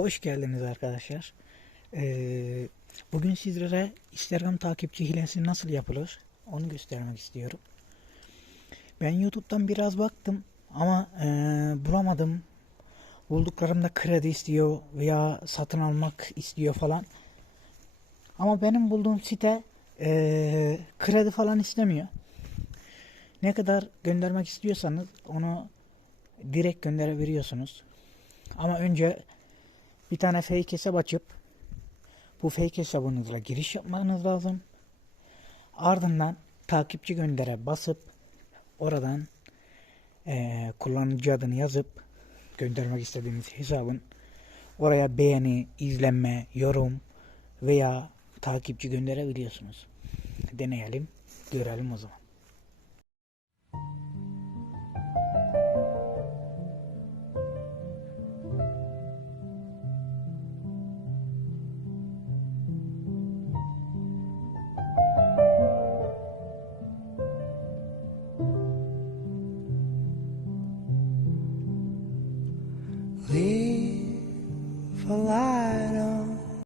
Hoş geldiniz arkadaşlar. Ee, bugün sizlere Instagram takipçi hilesi nasıl yapılır onu göstermek istiyorum. Ben YouTube'dan biraz baktım ama ee, bulamadım. Bulduklarımda kredi istiyor veya satın almak istiyor falan. Ama benim bulduğum site ee, kredi falan istemiyor. Ne kadar göndermek istiyorsanız onu direkt gönderebiliyorsunuz. Ama önce bir tane fake hesap açıp bu fake hesabınızla giriş yapmanız lazım. Ardından takipçi göndere basıp oradan eee, kullanıcı adını yazıp göndermek istediğiniz hesabın oraya beğeni, izlenme, yorum veya takipçi gönderebiliyorsunuz. Deneyelim, görelim o zaman. leave a light on.